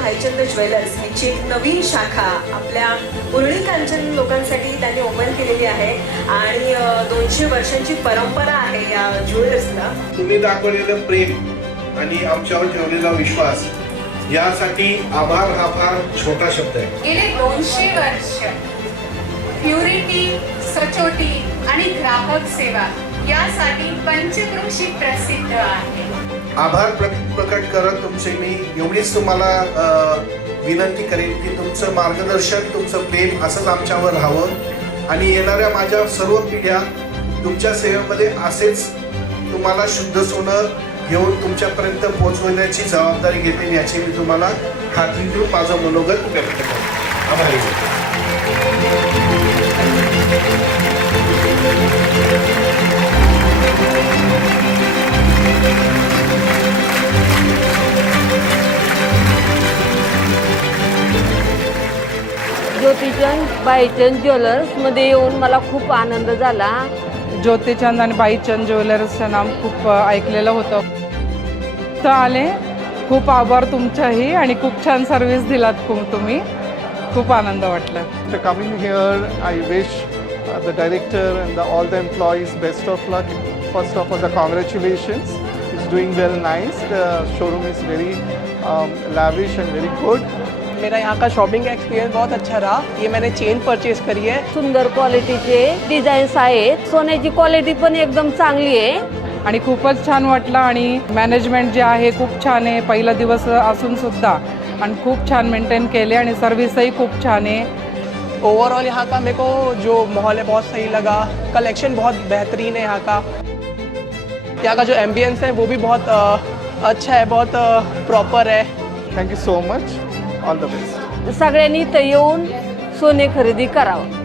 Bhaichand jewellers यांची एक नवीन शाखा आपल्या उरळी कांचन लोकांसाठी त्यांनी ओपन केलेली आहे आणि 200 वर्षांची परंपरा आहे या ज्वेलर्सला. तुम्ही दाखवलेलं प्रेम आणि आमच्यावर ठेवलेला विश्वास यासाठी आभार हा फार छोटा शब्द आहे. गेले 200 वर्ष प्युरिटी, सचोटी आणि ग्राहक सेवा यासाठी पंचक्रोशी प्रसिद्ध आहे. आभार प्रकट करत तुमचे मी एवढीच तुम्हाला विनंती करेन की तुमचं मार्गदर्शन, तुमचं प्रेम असंच आमच्यावर राहावं आणि येणाऱ्या माझ्या सर्व पिढ्या तुमच्या सेवेमध्ये असेच तुम्हाला शुद्ध सोनं घेऊन तुमच्यापर्यंत पोहोचवण्याची जबाबदारी घेते याची मी तुम्हाला खात्री देऊन माझं मनोगत व्यक्त करतो. आभारी. ज्योतिचंद बाईचंद ज्वेलर्समध्ये येऊन मला खूप आनंद झाला. ज्योतिचंद आणि बाईचंद ज्वेलर्सचं नाम खूप ऐकलेलं होतं. तर आले, खूप आभार तुमच्याही आणि खूप छान सर्व्हिस दिलात तुम्ही. खूप आनंद वाटला. After coming here, I wish the director and all the employees best of luck. First of all, the congratulations. It's doing well, nice. The showroom is very lavish and very good. मेरा यहाँ का shopping का experience बहुत अच्छा रहा. ये मैंने chain purchase करी है. सुंदर क्वालिटीचे डिझाईन्स आहेत. सोन्याची क्वालिटी पण एकदम चांगली आहे आणि खूपच छान वाटलं. आणि मॅनेजमेंट जे आहे खूप छान आहे. पहिला दिवस असून सुद्धा आणि खूप छान मेंटेन केले आणि सर्व्हिसही खूप छान आहे. ओवरऑल यहाँ का मेरे को जो माहौल है बहुत सही लगा. कलेक्शन बहुत बेहतरीन है यहाँ का. यहाँ का जो एम्बियंस है वो भी बहुत अच्छा है, बहुत प्रॉपर है. Thank you so much. All the best. सगळ्यांनी इथं येऊन सोने खरेदी करावं.